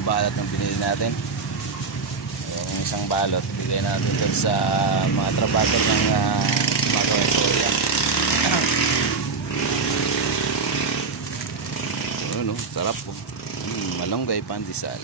dalawang balot ng binili natin. Yung isang balot bigay natin doon sa mga trabaho ng mga soya. Ano, sarap po. Malunggay pandesal.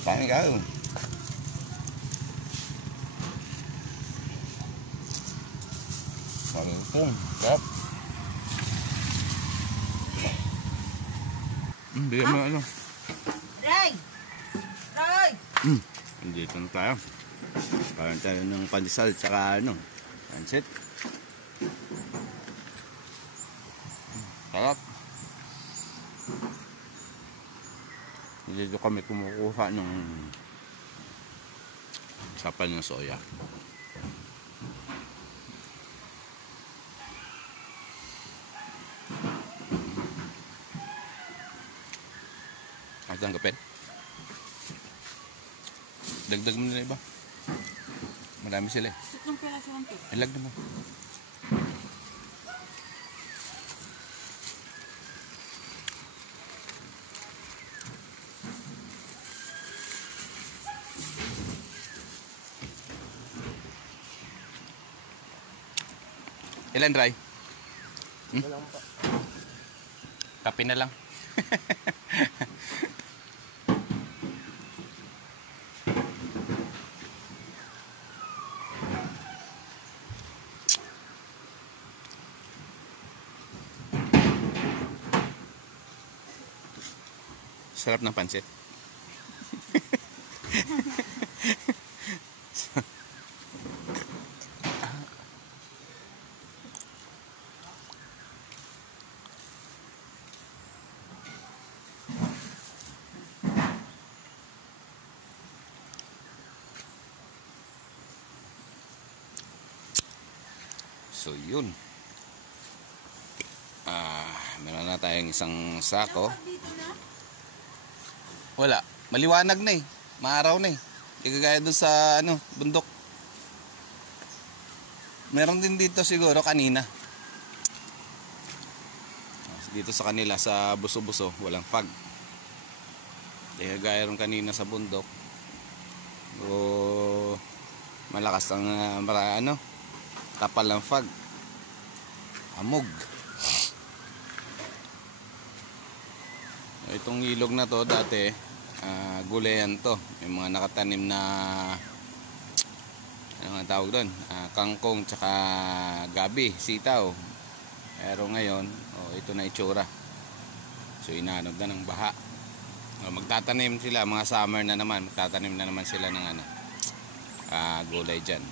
Paano ka? Malutong, sarap. Bigyan mo ano. Ray! Ray! Dito na tayo. Parang tayo ng pandesal tsaka ano, pancit. Sarap. Dito kami kumukuha ng sapal ng soya. At tanggapin. Dagdag mo nila iba. Marami sila eh. Itong peraso lang to. Ilag naman. Ilan dry? Wala pa. Kape na lang. Sarap ng pansit. So yun. Meron na tayong isang sako. Wala, maliwanag na eh. Maaraw na eh. Hindi kagaya doon sa ano, bundok. Meron din dito siguro kanina. Dito sa kanila sa buso-buso, walang fog. Hindi kagaya rin kanina sa bundok. O malakas ang ano, kapal ng fog. Amog. Itong ilog na to dati gulayan to. May mga nakatanim na ano nga tawag doon, kangkong tsaka gabi, sitaw. Pero ngayon ito na itsura. So inanog na ng baha. Magtatanim sila, mga summer na naman, magtatanim na naman sila ng ano, gulay dyan.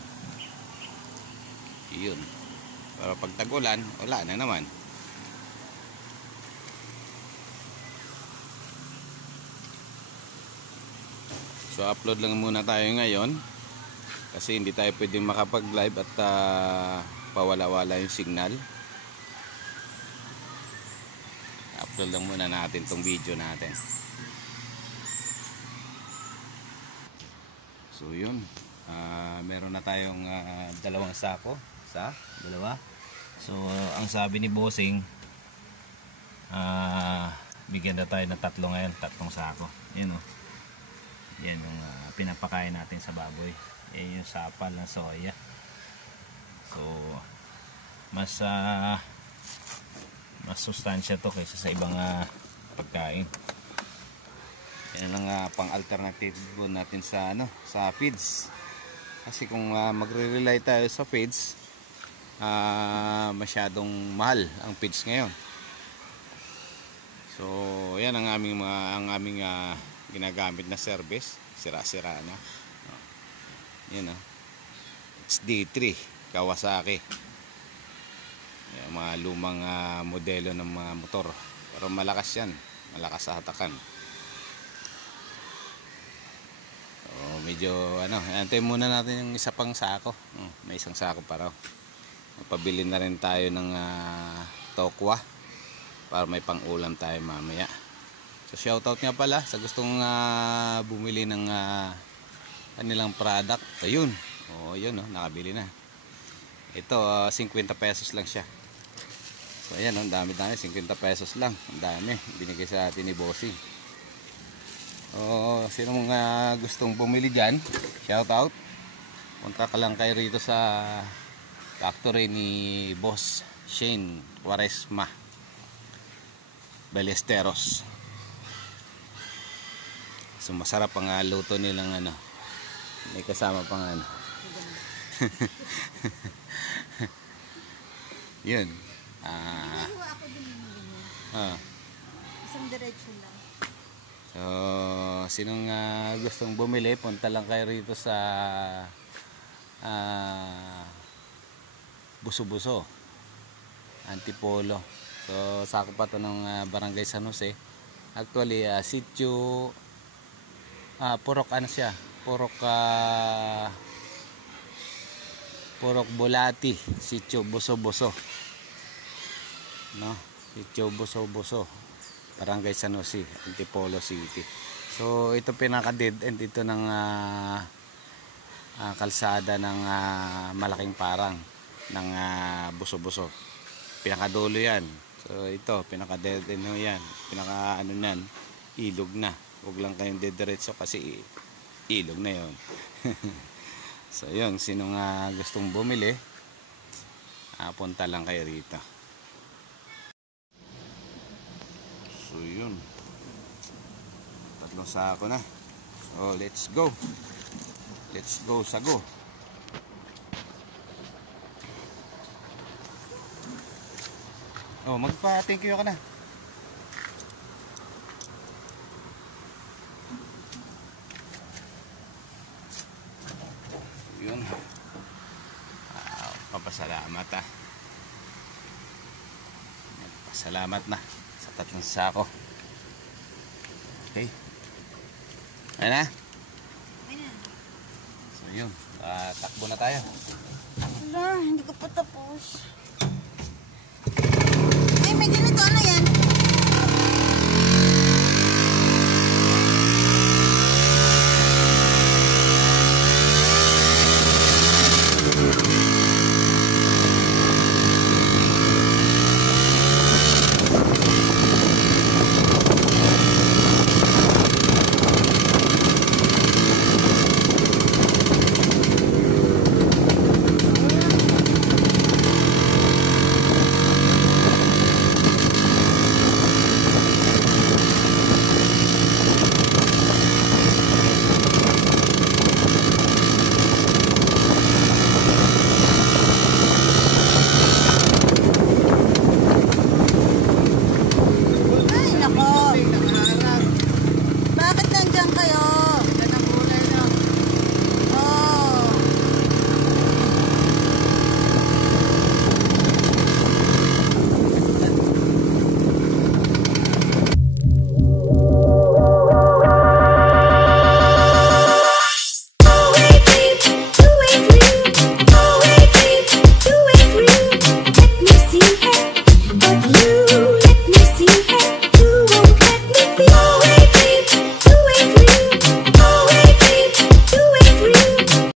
Yun. Pero pag tag-ulan, wala na naman. So upload lang muna tayo ngayon kasi hindi tayo pwedeng makapag-live at pawala-wala yung signal. Upload lang muna natin tong video natin. So yun, meron na tayong dalawang sako. Dalawa. So ang sabi ni Bossing, bigyan na tayo ng tatlo ngayon, tatlong sako. Yan o. Yan yung pinapakain natin sa baboy. Yan yung sapal ng soya. So mas sustansya to kaysa sa ibang pagkain. Yan lang pang alternative natin sa ano, sa feeds. Kasi kung magre-rely tayo sa feeds, masyadong mahal ang feeds ngayon. So yan ang aming ginagamit na service. Sira-sira na. Yan it's D3 Kawasaki. Yung mga lumang modelo ng mga motor. Pero malakas yan. Malakas sa hatakan. So medyo antayin muna natin yung isa pang sako. May isang sako pa raw. Pabili na rin tayo ng tokwa para may pang-ulam tayo mamaya. So shoutout nga pala sa gustong bumili ng kanilang product. Ayun. Yun nakabili na. Ito 50 pesos lang siya. So ayan, ang dami-dami, 50 pesos lang. Ang dami binigay sa atin ni Bossing. O sino mga gustong bumili dyan, shout out. Punta ka lang kayo rito sa factory ni Boss Shane Quaresma Ballesteros. So masarap ang luto nilang ano. May kasama pang ano. Yun. Nagawa ako din yung isang diretso lang. So, sinong gustong bumili, punta lang kayo rito sa Buso-Buso, Antipolo. So, sakop pa to ng Barangay San Jose. Actually, sitio Purok ano siya? Purok Bulati, sitio Buso-Buso. No? Sitio Buso-Buso, Barangay San Jose, Antipolo City. So ito pinaka-dead end ito ng kalsada ng Malaking Parang ng Buso-Buso. Pinakadulo yan. So ito pinaka-dead end nyo yan. Pinaka ano yan, ilog na. Huwag lang kayong dediretso kasi ilog na yon. So yun, sino gustong bumili, punta lang kayo rito. So yun, 3 sako na. So let's go sago. Oh, magpa-thank you ka na. Yun, papasalamat Salamat na sa 3 sako. Okay. Ayan na. So yun, takbo na tayo. Wala, hindi ko pa tapos. Ay, may ganito ano yan?